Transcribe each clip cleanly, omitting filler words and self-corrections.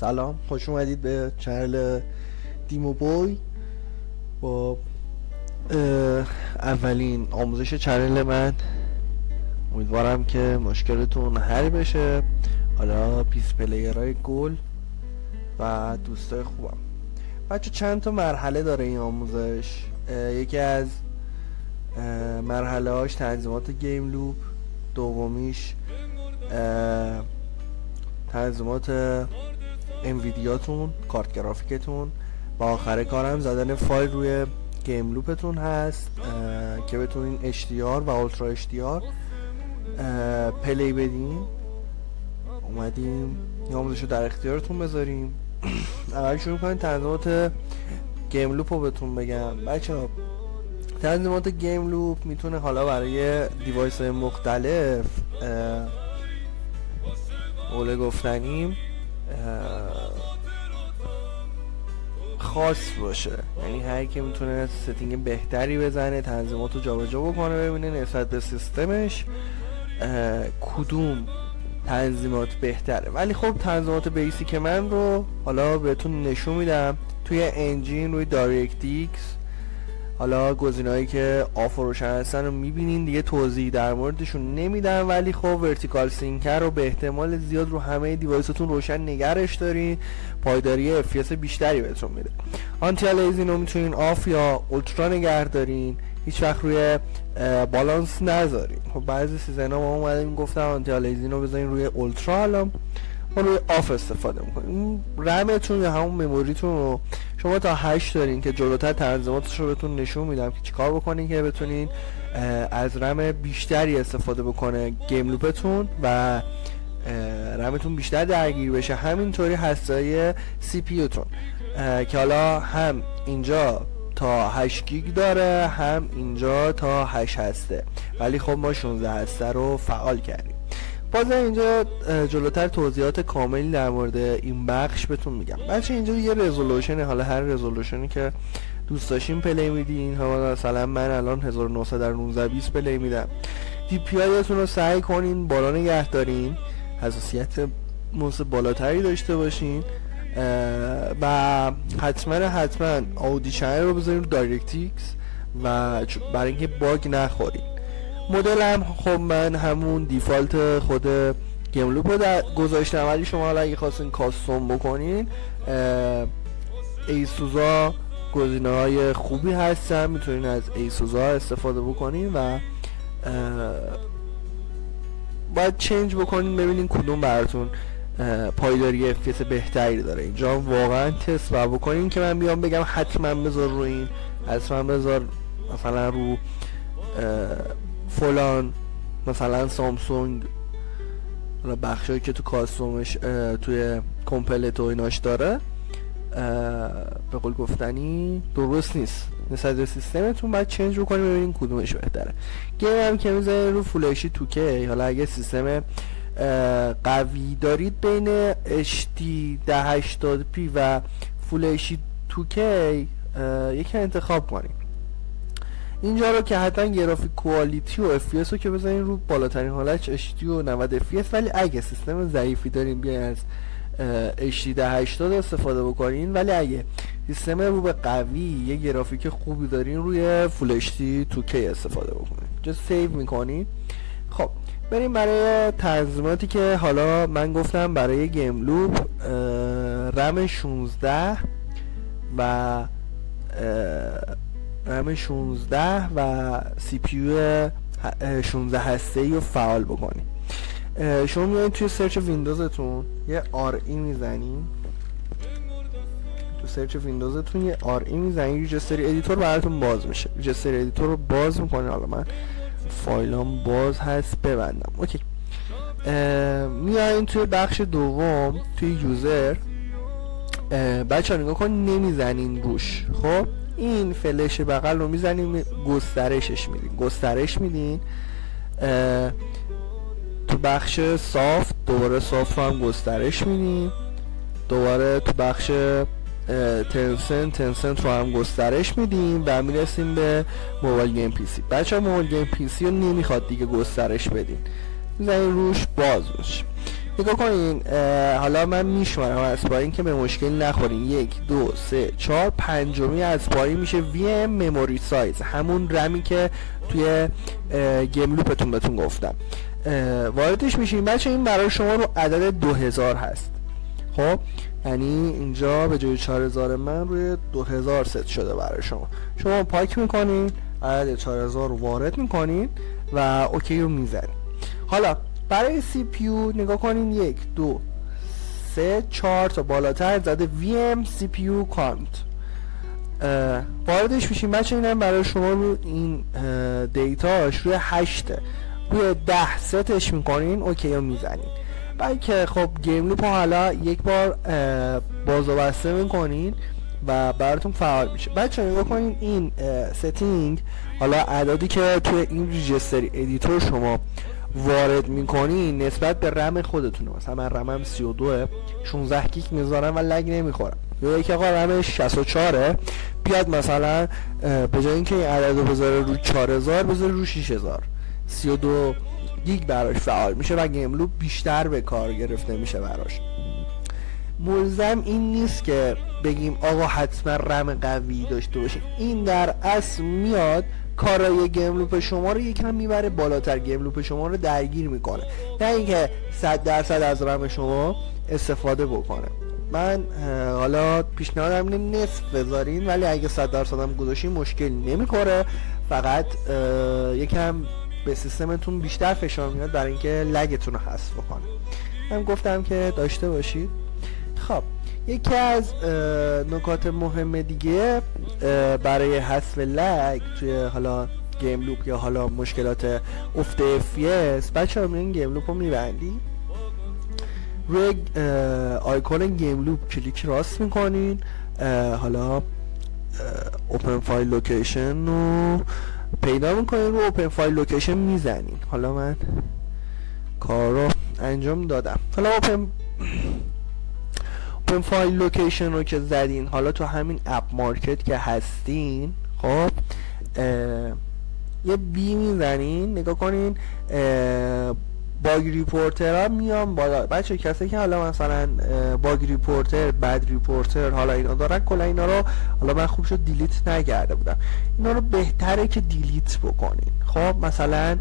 سلام، خوش اومدید به چنل دیمو بوی. با اولین آموزش چنل من. امیدوارم که مشکلتون حل بشه. حالا پیس پلیرهای گل و دوستای خوبم. بچه چند تا مرحله داره این آموزش. یکی از مرحله هاش تنظیمات گیم لوپ، دومیش تنظیمات انویدیاتون، کارت گرافیکتون، و آخر کارم زدن فایل روی گیم لوپتون هست که بتونین HDR و اولترا HDR پلی بدین. اومدیم این آموزش رو در اختیارتون بذاریم. اول شروع کنیم تنظیمات گیم لوپ رو بهتون بگم. بچه ها، تنظیمات گیم لوپ میتونه حالا برای دیوایس های مختلف قول گفتنیم خاص باشه. یعنی هر کی میتونه ستینگ بهتری بزنه، تنظیمات رو جابجا بکنه، ببینه نسبت به سیستمش کدوم تنظیمات بهتره. ولی خب تنظیمات بیسیک من رو حالا بهتون نشون میدم توی انجین روی دایرکتیکس. حالا گزینه‌هایی که آف و روشن هستن رو میبینین، دیگه توضیح در موردشون نمیدم. ولی خب ورتیکال سینکر رو به احتمال زیاد رو همه دیوایستون روشن نگرش دارین، پایداری FPS بیشتری بهتون میده. آنتی الیزین رو میتونین آف یا اولترا نگه دارین، هیچ وقت روی بالانس نذارین. خب بعضی سیزن ها ما اومدیم گفتم آنتی الیزین رو بذارین روی اولترا، حالا ما روی آف استفاده میکنیم. رمتون یا همون مموریتون رو شما تا 8 دارین که جلوتر تنظیماتش رو بهتون نشون میدم که چیکار بکنین که بتونین از رم بیشتری استفاده بکنه گیم لوپتون و رمتون بیشتر درگیر بشه. همینطوری هستای سی پی یو تون که حالا هم اینجا تا 8 گیگ داره، هم اینجا تا 8 هسته، ولی خب ما 16 هسته رو فعال کردیم. باز اینجا جلوتر توضیحات کاملی در مورد این بخش بهتون میگم. بچه اینجا یه رزولوشن، حالا هر رزولوشنی که دوست داشتین پلی میدین. مثلا من الان 1900 در 1920 پلی میدم. دی پی آیتون رو سعی کنین بالا نگه دارین، حساسیت موس بالاتری داشته باشین و حتما اودیشن رو بذارین رو دایرکتیکس و برای اینکه باگ نخورین. مدل هم خب من همون دیفالت خود گیم لوپ رو گذاشتم، ولی شما حالا اگه خواستین کاستوم بکنین ایسوزا گزینه های خوبی هستن، میتونین از ایسوزا استفاده بکنین و باید چنج بکنین ببینین کدوم براتون پایداری FPS بهتری داره. اینجا واقعا تست بکنین که من بیام بگم حتما بذار رو این، حتما بذار مثلا رو فلان، مثلا سامسونگ، بخشایی که تو کاستومش توی کمپلت و ایناش داره به قول گفتنی درست نیست. نسبت به سیستمتون باید چنج بکنیم ببینیم کدومش بهتره. گیم هم که میزنین رو فول اچ دی 2K، حالا اگه سیستم قوی دارید بین HD 1080p و فول اچ دی 2K یکی انتخاب کنید. اینجا رو که حتما گرافیک کوالیتی و FPS رو که بزنین رو بالاترین حالت HD و 90 FPS. ولی اگه سیستم ضعیفی دارین بیاین از HD 1080 استفاده بکنین. ولی اگه سیستم رو به قوی یه گرافیک خوبی دارین روی فول HD 2K استفاده بکنین. اینجا سیو میکنین. خب بریم برای تنظیماتی که حالا من گفتم برای گیم لوپ. رم 16 و رم 16 و سی پی یو 16 هسته‌ای رو فعال بکنید. شما میایید توی سرچ ویندوزتون یه RE میزنین، تو سرچ ویندوزتون یه RE میزنین، رجستری ادیتور براتون باز میشه. رجستری ادیتور رو باز میکنین. حالا من فایلام باز هست ببندم. اوکی. میایین توی بخش دوم توی یوزر. بچه ها نگاه کن، نمیزنین روش. خب این فلش بغل رو میزنیم، گسترش میدین تو بخش سافت. دوباره سافت رو هم گسترش میدین. دوباره تو بخش تنسنت رو هم گسترش میدیم و میرسیم به موبایل گیم پی سی. بچه ها موبایل گیم پی سی رو نمیخواد دیگه گسترش بدین، میزنین روش باز باشه. نگاه کنین حالا من میشمارم از پایین که به مشکل نخورین. 1 2 3 4 پنجمی از پایین میشه VM memory size، همون رمی که توی گیم لوپتون بهتون گفتم. واردش میشین بچه. این برای شما رو عدد 2000 هست. خب یعنی اینجا به جای 4000 من روی 2000 ست شده برای شما پاک میکنین، عدد 4000 رو وارد میکنین و اوکی رو میزنین. حالا برای CPU نگاه کنین 1 2 3 4 تا بالاتر زده VM CPU count واردش میشین بچه. اینم برای شما رو این دیتاش روی 8 روی 10 ستش میکنین، اوکی رو میزنین. بلکه خب گیم لوپ حالا یک بار باز و بسته میکنین و براتون فعال میشه. بچه نگاه کنین این ستینگ، حالا اعدادی که توی این ریجستری ادیتور شما وارد میکنین نسبت به رم خودتونه. مثلا من رمم 32 16 گیگ میذارم و لگ نمیخورم. یا یکی آقا رمش 64 بیاد مثلا به جای اینکه این عدد رو بذاره رو 4000 بذاره رو 6000، 32 گیگ براش فعال میشه و گیم لوپ بیشتر به کار گرفته میشه براش. ملزم این نیست که بگیم آقا حتما رم قوی داشته باشیم. این در اصل میاد کارای گیم لوپ شما رو یکم میبره بالاتر، گیم لوپ شما رو درگیر میکنه، نه اینکه 100% از رم شما استفاده بکنه. من حالا پیشنهادم اینه نصف بذارین، ولی اگه 100% هم گذاشتین مشکل نمیکنه، فقط یکم به سیستمتون بیشتر فشار میاد برای اینکه لگتون رو حذف کنه. من گفتم که داشته باشید. خب یکی از نکات مهم دیگه برای حذف لگ توی حالا گیم لوپ یا حالا مشکلات افت FPS، بچه‌ها میگن گیم لوپ رو میبندی، روی آیکون گیم لوپ کلیک راست میکنین، حالا اوپن فایل لوکیشن رو پیدا میکنین، رو اوپن فایل لوکیشن میزنین. حالا من کار رو انجام دادم. حالا اوپن فایل لوکیشن رو که زدین، حالا تو همین اپ مارکت که هستین، خب یه بی میزنین. نگاه کنین باگ ریپورتر ها میان بالا. بچه کسی که حالا مثلا باگ ریپورتر، بد ریپورتر حالا اینا دارن، کلا اینا رو حالا من خوب شد دیلیت نکرده بودم، اینا رو بهتره که دیلیت بکنین. خب مثلا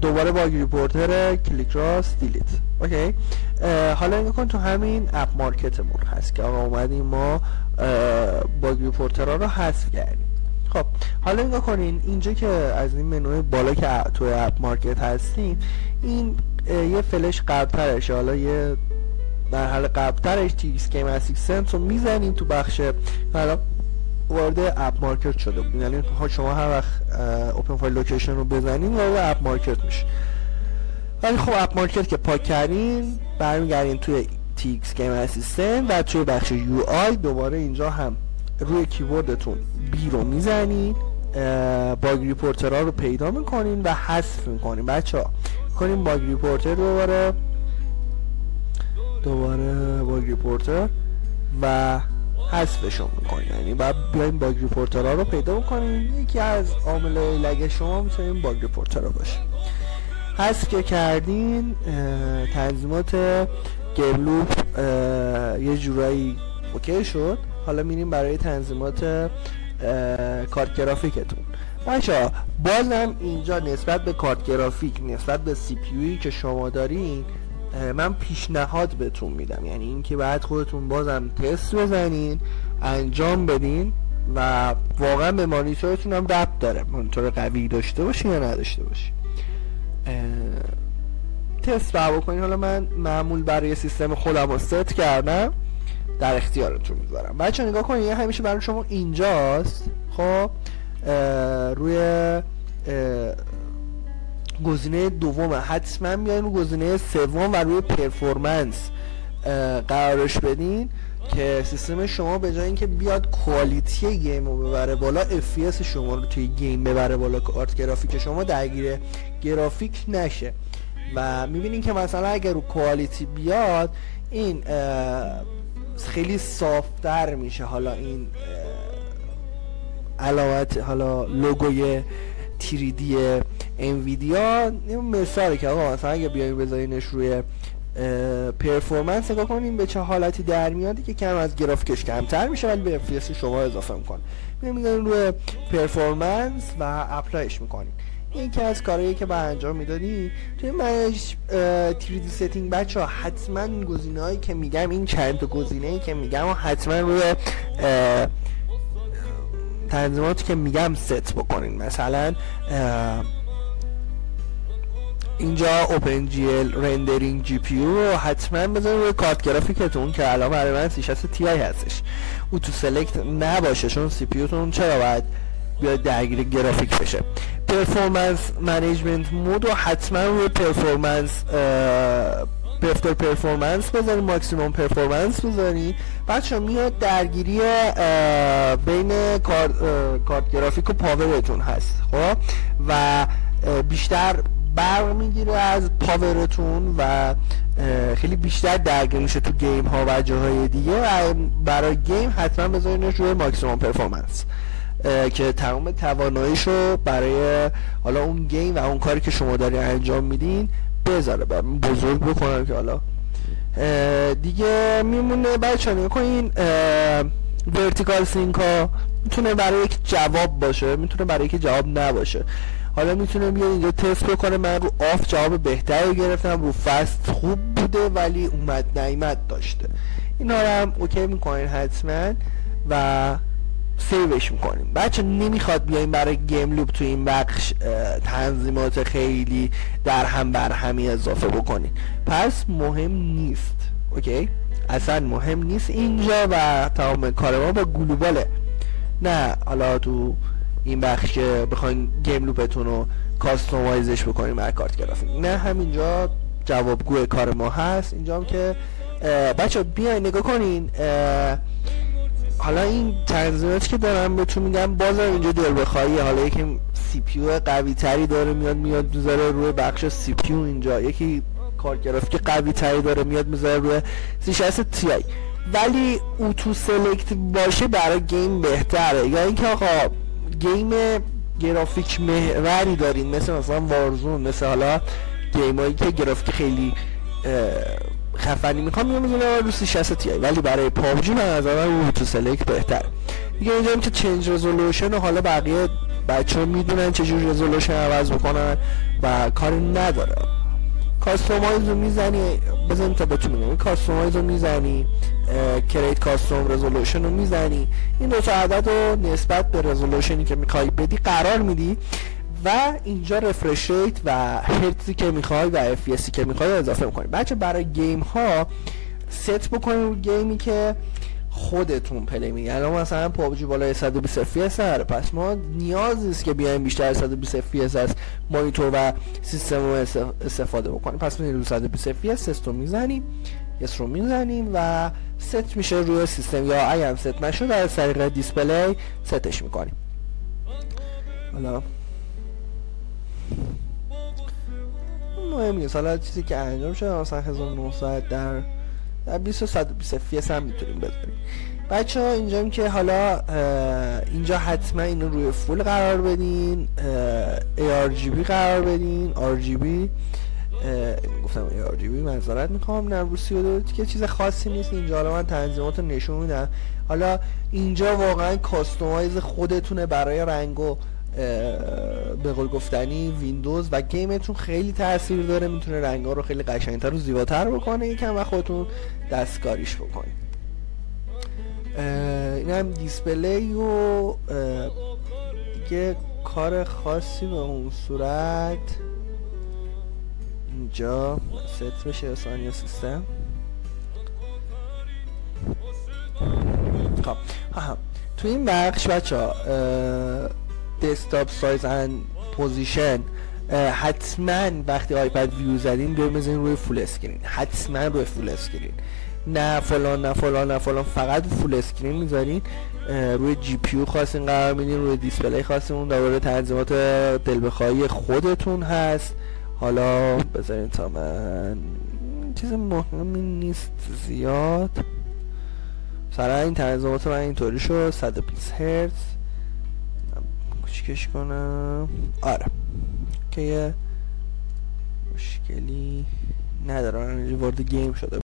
دوباره باگ ریپورتر، کلیک راست، دیلیت. اوکی. حالا نگاه کن تو همین اپ مارکتمون هست که آقا اومدیم ما باگ ریپورترها رو حذف کردیم. خب حالا نگاه کنین اینجا که از این منوی بالا که تو اپ مارکت هستیم، این یه فلش قبلترشه، حالا یه مرحله قبلترش TXK Assistant رو میزنیم تو بخش، حالا وارد اپ مارکت شده بود. یعنی شما هر وقت اوپن فایل لوکیشن رو بزنین وارد اپ مارکت میشه. ولی خب اپ مارکت که پاک کردین، برمیگردین توی TXK Assistant و توی بخش UI دوباره اینجا هم روی کیبوردتون بی رو میزنین، باگ ریپورترها رو پیدا میکنین و حذف میکنین. بچه‌ها کنین باگ ریپورتر، دوباره باگ ریپورتر و حذفشون میکنین. یعنی بعد بیاین باگ ریپورترها رو پیدا میکنین. یکی از عامل لگ شما میتونین باگ ریپورترها باشه. حذف که کردین، تنظیمات گیم لوپ یه جورایی اوکی شد. حالا میریم برای تنظیمات کارت گرافیکتون. بچه‌ها بازم اینجا نسبت به کارت گرافیک، نسبت به CPU که شما دارین، من پیشنهاد بهتون میدم، یعنی اینکه بعد خودتون بازم تست بزنین، انجام بدین و واقعا به مانیتورتون هم ربط داره، مانیتور قوی داشته باشین یا نداشته باشین، تست بکنین. حالا من معمول برای سیستم خودم رو ست کردم، در اختیارتون میذارم. بچه نگاه کنین، یه همیشه برای شما اینجاست. خب روی گزینه دوم حتما بیاین رو گزینه سوم و روی پرفورمنس قرارش بدین که سیستم شما به جای اینکه بیاد کوالیتی گیم رو ببره بالا، FPS شما رو توی گیم ببره بالا، کارت گرافیک شما درگیر گرافیک نشه. و میبینین که مثلا اگر رو کوالیتی بیاد این خیلی صافتر میشه. حالا این علامت، حالا لوگوی 3D انویدیا، این مثاله که آقا مثلا اگه بیاین بذارینش روی پرفورمنس نگاه کنیم به چه حالتی در میاد که کم از گرافیکش کمتر میشه ولی به FPS شما اضافه میکنه. میذاریم روی پرفورمنس و اپلایش میکنیم. این یکی از کارهایی که باید انجام میدادی توی منیج 3D ستینگ. بچه‌ها حتما این گزینه‌هایی که میگم، این چند تا گزینه‌ای که میگم و حتما روی تنظیماتی که میگم ست بکنین. مثلا اینجا اوپن جی ال رندرینگ جی پی یو رو حتما بذارین روی کارت گرافیکتون که الان برای من 360 تی آی هستش. اوتو سلکت نباشه چون سی پی یو تون چرا باید بیاد درگیر گرافیک بشه. پرفورمنس منیجمنت مود رو حتما روی پرفورمنس بهتر پرفورمنس بذارین، ماکسیموم پرفورمنس بذارین. بچه میاد درگیری بین کارت گرافیک و پاورتون هست خب و بیشتر برق میگیره از پاورتون و خیلی بیشتر درگیر میشه تو گیم ها و جاهای دیگه. برای گیم حتما بذارینش روی ماکسیموم پرفورمنس که تمام تواناییشو برای حالا اون گیم و اون کاری که شما دارین انجام میدین بذاره، بزرگ بکنم که حالا دیگه میمونه. بچه‌ها نگاه کنین ورتیکال سینک ها میتونه برای یک جواب باشه، میتونه برای یک جواب نباشه. حالا میتونه بیاد اینجا تست بکنه. من رو آف جواب بهتری گرفتم، رو فست خوب بوده ولی اومد نیامد داشته. اینا رو هم اوکی میکنین حتما و سیوش میکنیم. بچه نمیخواد بیایم برای گیم لوپ تو این بخش تنظیمات خیلی در هم بر همی اضافه بکنیم، پس مهم نیست. اوکی اصلا مهم نیست اینجا و تمام کار ما با گلوباله. نه حالا تو این بخش که بخواین گیم لوپتون رو کاستومایزش بکنیم برای کارت گرافیک، نه همینجا جوابگوی کار ما هست. اینجا هم که بچه بیاین نگاه کنین حالا این تنظیماتی که دارم بهتون میگم بازم اینجا دل بخواهی. حالا یکی سی پی یو قوی تری داره میاد میذاره روی بخش سی پی یو، اینجا یکی کارت گرافیک قوی تری داره میاد میذاره روی 360 تی آی، ولی اوتو سلکت باشه برای گیم بهتره. یا اینکه آقا گیم گرافیک محوری دارین مثلا وارزون، مثل حالا گیمایی که گرافیک خیلی خفنی میخوام میذارم رو 360 تی آی، ولی برای پابجی من از نظرم اوتو سلکت بهتر. دیگه اینجا که چنج رزولوشن و حالا بقیه بچه‌ها میدونن چجور رزولوشن عوض بکنن و کاری نداره. کاستومایز رو میزنی، بزنیم تا بهتون میگم، کاستومایز رو میزنی، کریت کاستوم رزولوشن رو میزنی، این دو تا عدد رو نسبت به رزولوشنی که میخوای بدی قرار میدی و اینجا رفرش ریت و هرتزی که میخوای و اف پی اسی که میخوای اضافه میکنی. بچه برای گیم ها ست بکنید گیمی که خودتون پلی میگن. الان مثلا پابجی بالای 120 اف پی اس داره، پس ما نیاز نیست که بیایم بیشتر از 120 اف پی اس از مانیتور و سیستم رو استفاده بکنیم. پس میریم رو 120 اف پی اس تست رو میزنیم، یس رو میزنیم و ست میشه روی سیستم، یا اگر ست نشد از طریق دیسپلی ستش میکنیم. حالا مهم نیست، حالا چیزی که انجام شده مثلا 1900 در 20 و 120 FPS هم میتونیم بذاریم. بچه ها اینجا که حالا اینجا حتما اینو روی فول قرار بدین، ARGB قرار بدین، RGB گفتم ARGB معذرت میخوام، نه رو 32 که چیز خاصی نیست. اینجا حالا من تنظیمات رو نشون میدم. حالا اینجا واقعا کاستومایز خودتونه برای رنگ و به قول گفتنی ویندوز و گیمتون خیلی تاثیر داره، میتونه رنگا رو خیلی قشنگتر و زیباتر بکنه یکم و خودتون دستکاریش بکنید. این هم دیسپلی و دیگه کار خاصی به اون صورت اینجا ست بشه ثانیه سیستم. خب تو این بخش بچه‌ها دسکتاپ سایز اند پوزیشن حتما وقتی آیپد ویو زدین بزنین روی فول اسکرین، حتما روی فول اسکرین، نه فلان نه فلان نه فلان، فقط فول اسکرین میذارین. روی جی پی یو خواستین قرار میدین، روی دیسپلی خواستین، اون دوباره تنظیمات دل بخواهی خودتون هست. حالا بذارین تا من چیز مهمی نیست زیاد، مثلا این تنظیمات من اینطوری شد 120 هرتز کوچیکش کنم. آره که یه مشکلی ندارم، وارد گیم شده